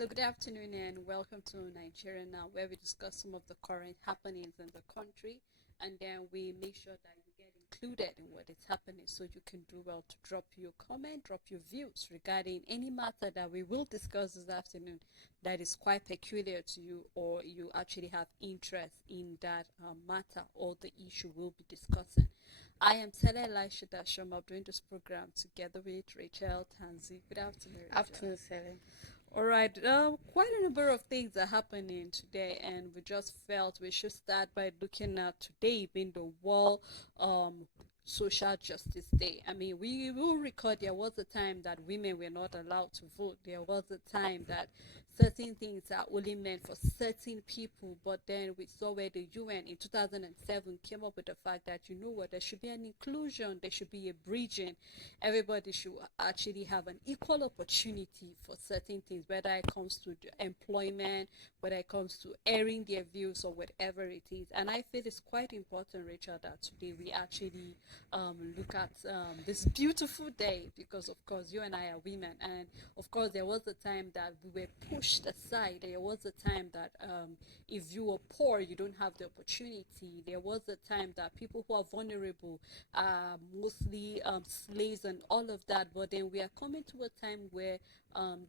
Hello, good afternoon, and welcome to Nigeria Now, where we discuss some of the current happenings in the country, and then we make sure that you get included in what is happening so you can do well to drop your comment, drop your views regarding any matter that we will discuss this afternoon that is quite peculiar to you, or you actually have interest in that matter or the issue we'll be discussing. I am Tele Elisha Dasham. I'm doing this program together with Rachel Tanzi. Good afternoon, Rachel. Afternoon, Sally. All right, quite a number of things are happening today, and we just felt we should start by looking at today being the World Social Justice Day. I mean, we will record there was a time that women were not allowed to vote. There was a time that certain things are only meant for certain people, but then we saw where the UN in 2007 came up with the fact that you know what, there should be an inclusion, there should be a bridging. Everybody should actually have an equal opportunity for certain things, whether it comes to employment, whether it comes to airing their views or whatever it is. And I feel it's quite important, Rachel, that today we actually look at this beautiful day because, of course, you and I are women. And, of course, there was a time that we were pushed aside. There was a time that if you were poor, you don't have the opportunity. There was a time that people who are vulnerable are mostly slaves and all of that. But then we are coming to a time where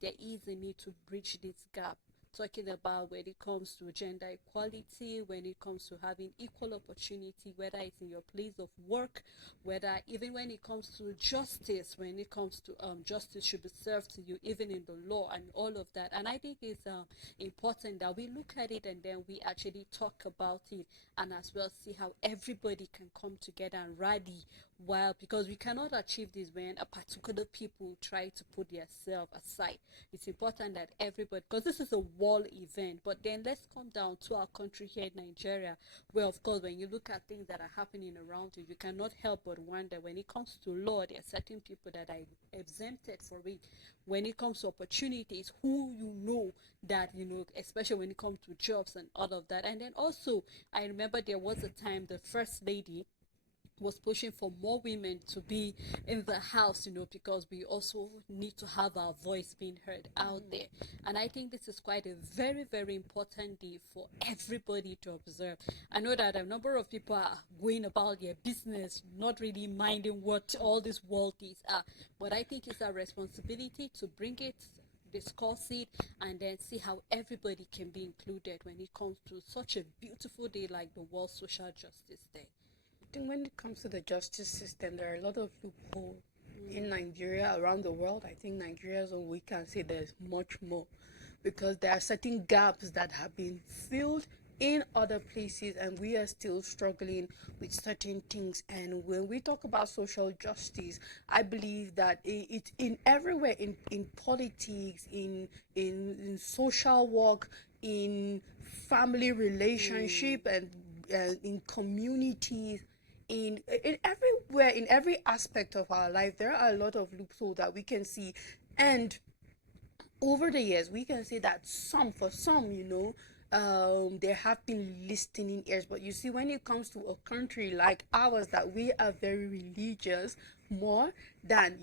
there is a need to bridge this gap, talking about when it comes to gender equality, when it comes to having equal opportunity, whether it's in your place of work, whether even when it comes to justice, when it comes to justice should be served to you, even in the law and all of that. And I think it's important that we look at it and then we actually talk about it and as well see how everybody can come together and rally while because we cannot achieve this when a particular people try to put themselves aside. It's important that everybody, because this is a world event, but then let's come down to our country here in Nigeria, where of course when you look at things that are happening around you, you cannot help but wonder when it comes to law, there are certain people that are exempted for it. When it comes to opportunities, who you know that you know, especially when it comes to jobs and all of that. And then also, I remember there was a time the first lady was pushing for more women to be in the house, you know, because we also need to have our voice being heard out there. And I think this is quite a very, very important day for everybody to observe. I know that a number of people are going about their business, not really minding what all these world things are. But I think it's our responsibility to bring it, discuss it, and then see how everybody can be included when it comes to such a beautiful day like the World Social Justice Day. I think when it comes to the justice system, there are a lot of loopholes in Nigeria, around the world. I think Nigeria, so we can say there's much more because there are certain gaps that have been filled in other places and we are still struggling with certain things. And when we talk about social justice, I believe that it's in everywhere, in politics, in social work, in family relationship, and in communities, in everywhere, in every aspect of our life. There are a lot of loopholes that we can see. And over the years we can say that some, for some, there have been listening ears. But you see, when it comes to a country like ours, that we are very religious, more than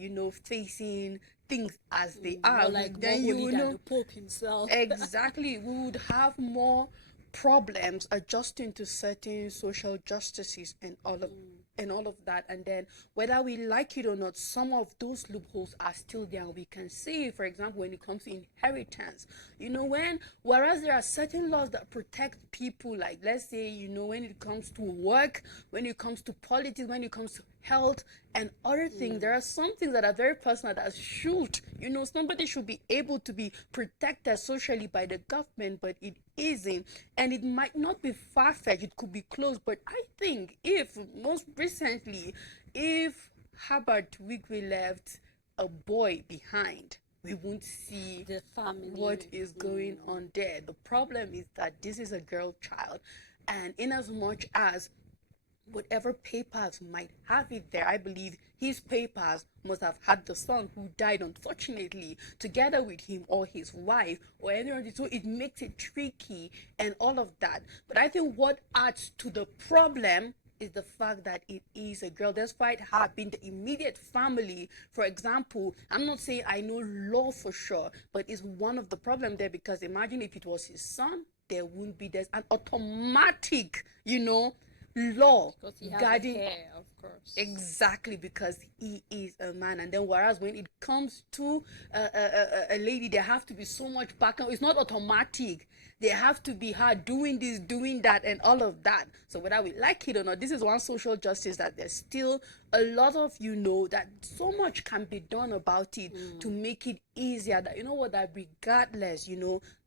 facing things as they More are, like more then you holy will than know the Pope himself. exactly, we would have more problems adjusting to certain social justices and all of that. And then, whether we like it or not, some of those loopholes are still there. We can see, for example, when it comes to inheritance, when whereas there are certain laws that protect people, like, let's say, when it comes to work, when it comes to politics, when it comes to health and other things, there are some things that are very personal that should, somebody should be able to be protected socially by the government, but it isn't. And it might not be far-fetched, it could be close. But I think, if most recently, if Herbert Wigwe left a boy behind, we won't see The what family. is going on there. The problem is that this is a girl child, and in as much as whatever papers might have it there, I believe his papers must have had the son who died unfortunately together with him, or his wife, or anyone. So it makes it tricky and all of that. But I think what adds to the problem is the fact that it is a girl, despite her being the immediate family. For example, I'm not saying I know law for sure, but it's one of the problem there, because imagine if it was his son, there wouldn't be, there's an automatic, law Because he has a guarding. hair, of course. Exactly, because he is a man. And then, whereas when it comes to a lady, there have to be so much background. It's not automatic. There have to be her doing this, doing that, and all of that. So whether we like it or not, this is one social justice that there's still a lot of, that so much can be done about it to make it easier. That, what, that regardless,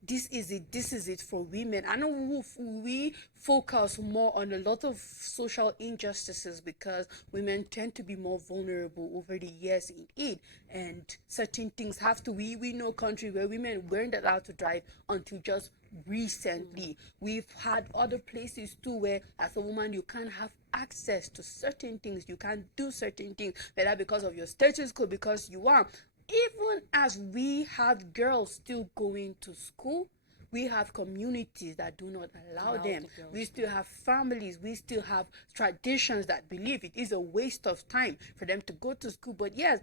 this is it for women. I know we focus more on a lot of social injustices because women tend to be more vulnerable over the years in it, and certain things have to. We know country where women weren't allowed to drive until just recently. We've had other places too where, as a woman, you can't have access to certain things, you can't do certain things, whether because of your status code, because you are. Even as we have girls still going to school, we have communities that do not allow them. We still have families, we still have traditions that believe it is a waste of time for them to go to school. But yes,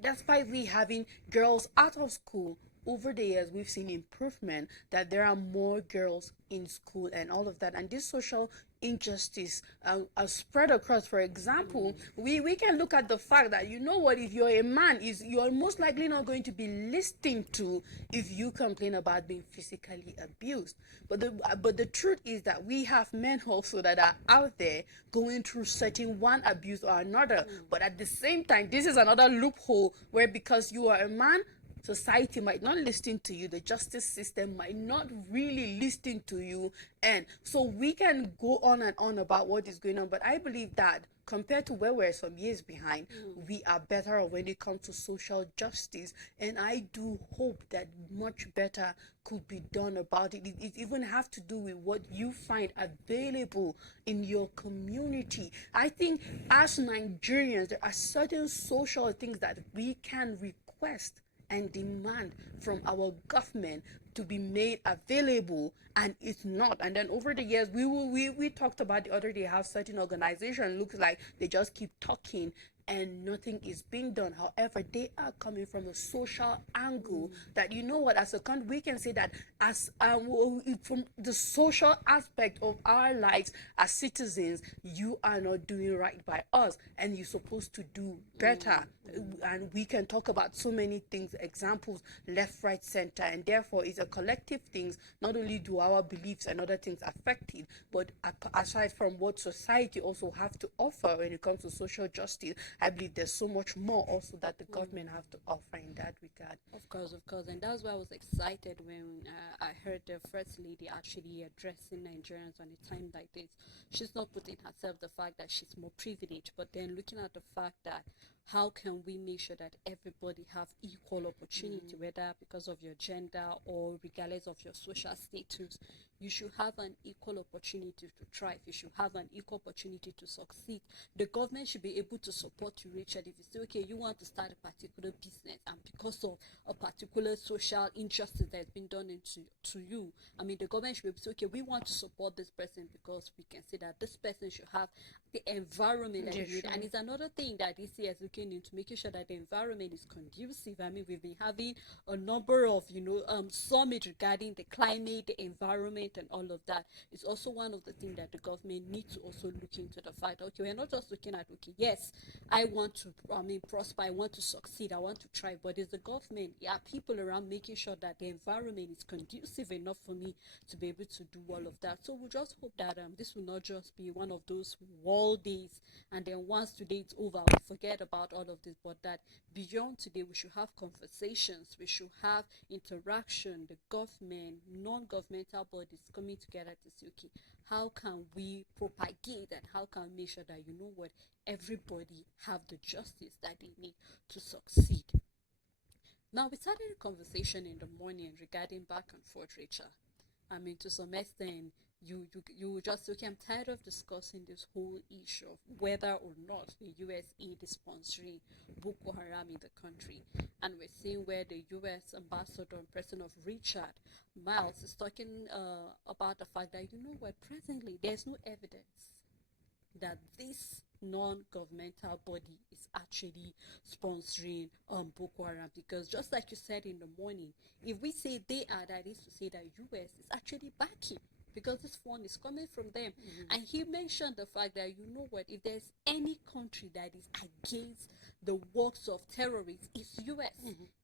despite we having girls out of school, over the years we've seen improvement, that there are more girls in school and all of that. And this social injustice are spread across. For example, we can look at the fact that, what, if you're a man, is you're most likely not going to be listened to if you complain about being physically abused. But the truth is that we have men also that are out there going through certain one abuse or another. But at the same time, this is another loophole where, because you are a man, society might not listen to you, the justice system might not really listen to you. And so we can go on and on about what is going on, but I believe that compared to where we're some years behind, we are better off when it comes to social justice. And I do hope that much better could be done about it. It even have to do with what you find available in your community. I think as Nigerians, there are certain social things that we can request and demand from our government to be made available, and it's not. And then over the years, we talked about the other day how certain organization looks like they just keep talking and nothing is being done. However, they are coming from a social angle that, what, as a country, we can say that as from the social aspect of our lives as citizens, you are not doing right by us, and you're supposed to do better. And we can talk about so many things, examples, left, right, center, and therefore it's a collective things. Not only do our beliefs and other things affect it, but aside from what society also have to offer when it comes to social justice, I believe there's so much more also that the government have to offer in that regard. Of course, and that's why I was excited when I heard the first lady actually addressing Nigerians on a time like this. She's not putting herself the fact that she's more privileged, but then looking at the fact that how can we make sure that everybody have equal opportunity, whether because of your gender or regardless of your social status. You should have an equal opportunity to thrive. You should have an equal opportunity to succeed. The government should be able to support you, Richard. If you say, okay, you want to start a particular business, and because of a particular social injustice that's been done to you, I mean, the government should be able to say, okay, we want to support this person because we can see that this person should have the environment that you need. And it's another thing that this year is looking into, making sure that the environment is conducive. I mean, we've been having a number of summits regarding the climate, the environment, and all of that. It's also one of the things that the government needs to also look into, the fact, okay, we're not just looking at, okay, yes, I want to prosper, I want to succeed, I want to try, but it's the government, people around, making sure that the environment is conducive enough for me to be able to do all of that. So we just hope that this will not just be one of those wall days, and then once today it's over, we forget about all of this, but that beyond today we should have conversations, we should have interaction, the government, non-governmental bodies coming together to say, okay, how can we propagate and how can we make sure that, what, everybody have the justice that they need to succeed. Now, we started a conversation in the morning regarding back and forth, Rachel. I mean, to some extent, you just, okay, I'm tired of discussing this whole issue of whether or not the US aid is sponsoring Boko Haram in the country. And we're seeing where the US ambassador and president of Richard Miles is talking about the fact that, what, presently there's no evidence. that this non-governmental body is actually sponsoring Boko Haram, because just like you said in the morning, if we say they are, that is to say that US is actually backing, because this fund is coming from them. And he mentioned the fact that, you know what, if there's any country that is against the works of terrorists, it's US.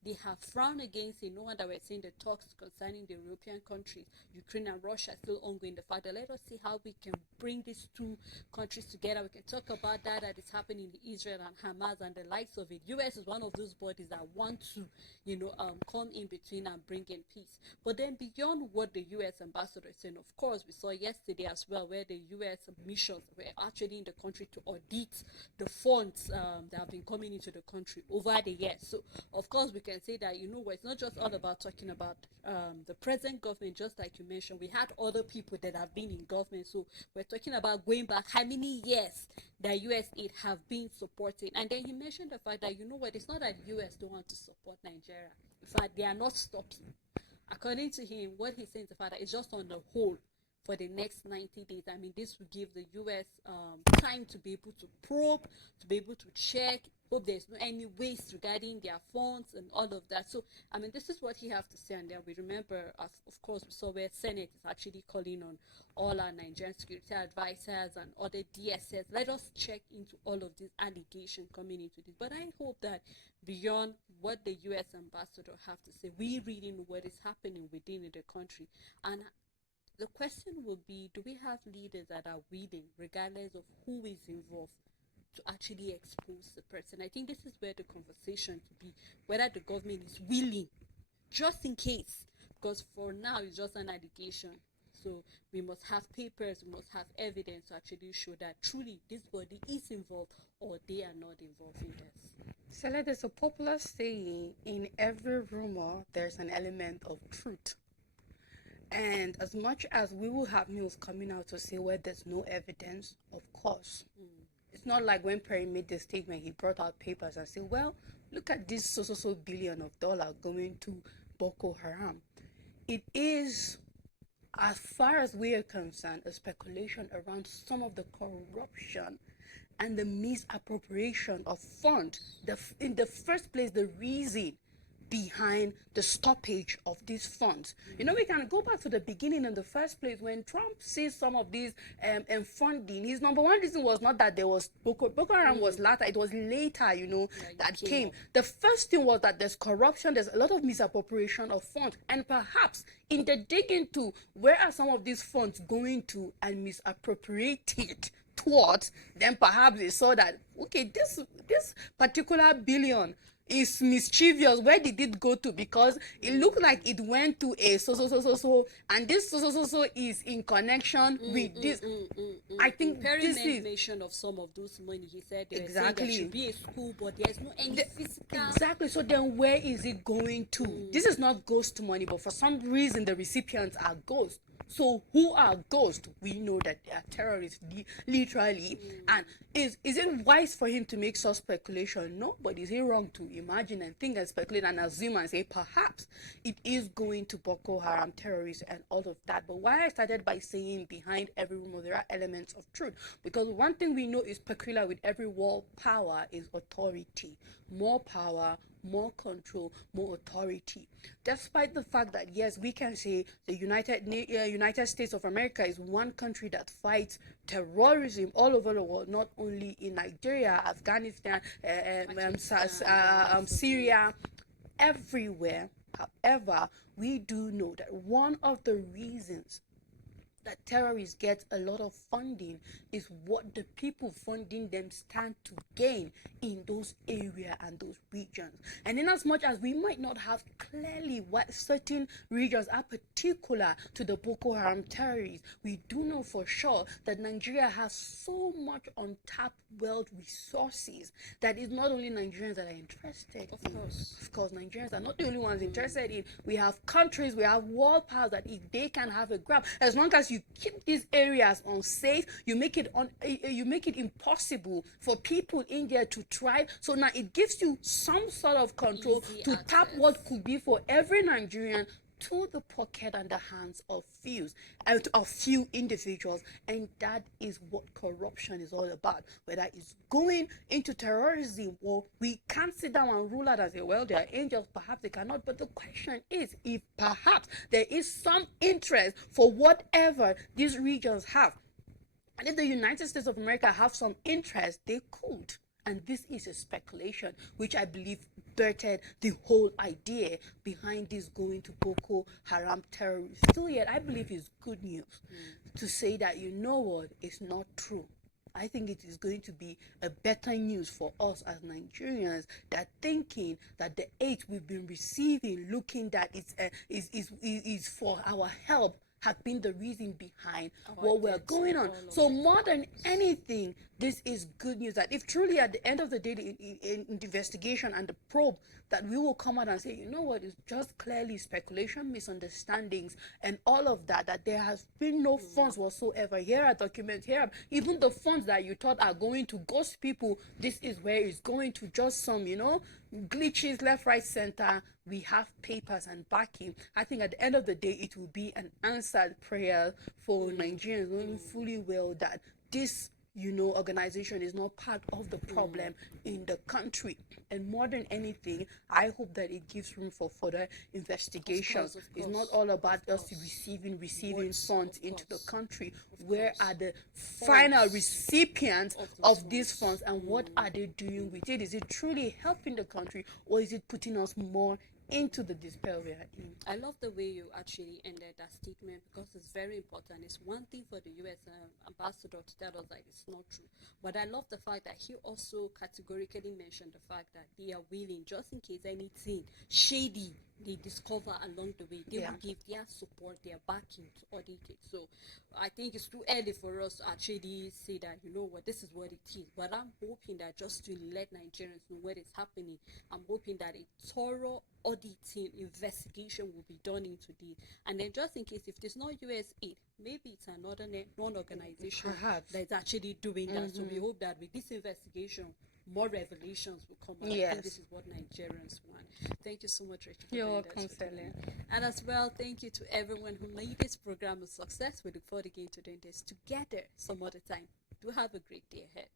They have frowned against it. No wonder we're seeing the talks concerning the European countries, Ukraine and Russia, still ongoing. The fact that, let us see how we can bring these two countries together. We can talk about that is happening in Israel and Hamas and the likes of it. US is one of those bodies that want to, come in between and bring in peace. But then beyond what the US ambassador is saying, of course, we saw yesterday as well where the US missions were actually in the country to audit the funds that have been coming into the country over the years. So of course we can say that, it's not just all about talking about the present government. Just like you mentioned, we had other people that have been in government, so we're talking about going back how many years that US aid have been supporting. And then he mentioned the fact that, it's not that US don't want to support Nigeria. In fact, they are not stopping. According to him, what he's saying is the fact that it's just on the whole for the next 90 days. I mean, this will give the US time to be able to probe, to be able to check, hope there's no any waste regarding their funds and all of that. So, I mean, this is what he has to say. And then we remember, of course, we saw where Senate is actually calling on all our Nigerian security advisors and other DSS. Let us check into all of these allegations coming into this. But I hope that beyond what the US ambassador have to say, we really know what is happening within the country. And the question will be, do we have leaders that are willing, regardless of who is involved, to actually expose the person? I think this is where the conversation to be, whether the government is willing, just in case, because for now it's just an allegation. So we must have papers, we must have evidence to actually show that truly this body is involved or they are not involved in this. So there's a popular saying, in every rumor there's an element of truth. And as much as we will have news coming out to say where there's no evidence, of course, it's not like when Perry made the statement, he brought out papers and said, well, look at this so billion of dollars going to Boko Haram. It is, as far as we are concerned, a speculation around some of the corruption and the misappropriation of funds. In the first place, the reason behind the stoppage of these funds. We can go back to the beginning in the first place when Trump sees some of these funding. His number one reason was not that there was Boko Haram was later, it was later, that came. The first thing was that there's corruption, there's a lot of misappropriation of funds, and perhaps in the digging to where are some of these funds going to and misappropriated towards, then perhaps they saw that, okay, this particular billion is mischievous. Where did it go to? Because it looked like it went to a so, and this so is in connection with this. I think Perry this made is mention of some of those money. He said exactly there should be a school, but there's no any physical. Exactly. So then, where is it going to? This is not ghost money, but for some reason, the recipients are ghosts. So who are ghosts? We know that they are terrorists, literally. And is it wise for him to make such speculation? No, but is it wrong to imagine and think and speculate and assume and say perhaps it is going to Boko Haram terrorists and all of that? But why I started by saying behind every rumor there are elements of truth, because one thing we know is peculiar with every world power is authority. More power, more control, more authority. Despite the fact that, yes, we can say the United States of America is one country that fights terrorism all over the world, not only in Nigeria, Afghanistan, Syria, everywhere. However, we do know that one of the reasons that terrorists get a lot of funding is what the people funding them stand to gain in those areas and those regions. And in as much as we might not have clearly what certain regions are particular to the Boko Haram terrorists, we do know for sure that Nigeria has so much untapped world resources that it's not only Nigerians that are interested in. Of course, Nigerians are not the only ones interested in. We have countries, we have world powers that if they can have a grab, as long as you keep these areas unsafe, you make it impossible for people in there to thrive. So now it gives you some sort of control to tap what could be for every Nigerian to the pocket and the hands of few individuals, and that is what corruption is all about. Whether it's going into terrorism, or we can't sit down and rule out and say, well, they are angels, perhaps they cannot. But the question is, if perhaps there is some interest for whatever these regions have, and if the United States of America have some interest, they could. And this is a speculation, which I believe birthed the whole idea behind this going to Boko Haram terrorists. Still yet, I believe it's good news to say that, you know what, it's not true. I think it is going to be a better news for us as Nigerians, that thinking that the aid we've been receiving, looking that is for our help, have been the reason behind what we're going on. So more than anything, this is good news, that if truly at the end of the day, in the investigation and the probe, that we will come out and say, you know what, it's just clearly speculation, misunderstandings, and all of that, that there has been no funds whatsoever. Here are documents, here are even the funds that you thought are going to ghost people, this is where it's going to, just some, glitches left, right, center. We have papers and backing. I think at the end of the day, it will be an answered prayer for Nigerians, knowing fully well that this organization is not part of the problem in the country. And more than anything, I hope that it gives room for further investigations. Of It's course. not all about us receiving funds into the country. Where are the final recipients of these funds, and what are they doing with it? Is it truly helping the country, or is it putting us more into the despair we are in? I love the way you actually ended that statement, because it's very important. It's one thing for the US ambassador to tell us that it's not true, but I love the fact that he also categorically mentioned the fact that they are willing, just in case anything shady they discover along the way, they will give their support, their backing to audit it. So I think it's too early for us to actually say that, you know what, this is what it is. But I'm hoping that, just to let Nigerians know what is happening, I'm hoping that a thorough auditing investigation will be done into this. And then, just in case if there's not US aid, maybe it's another non-organization Perhaps. that's actually doing that. So we hope that with this investigation, more revelations will come out. I Yes. think this is what Nigerians want. Thank you so much, Rachel. for You're doing welcome, this with me. Celine. And as well, thank you to everyone who made this program a success. We look forward again to doing this together some other time. Do have a great day ahead.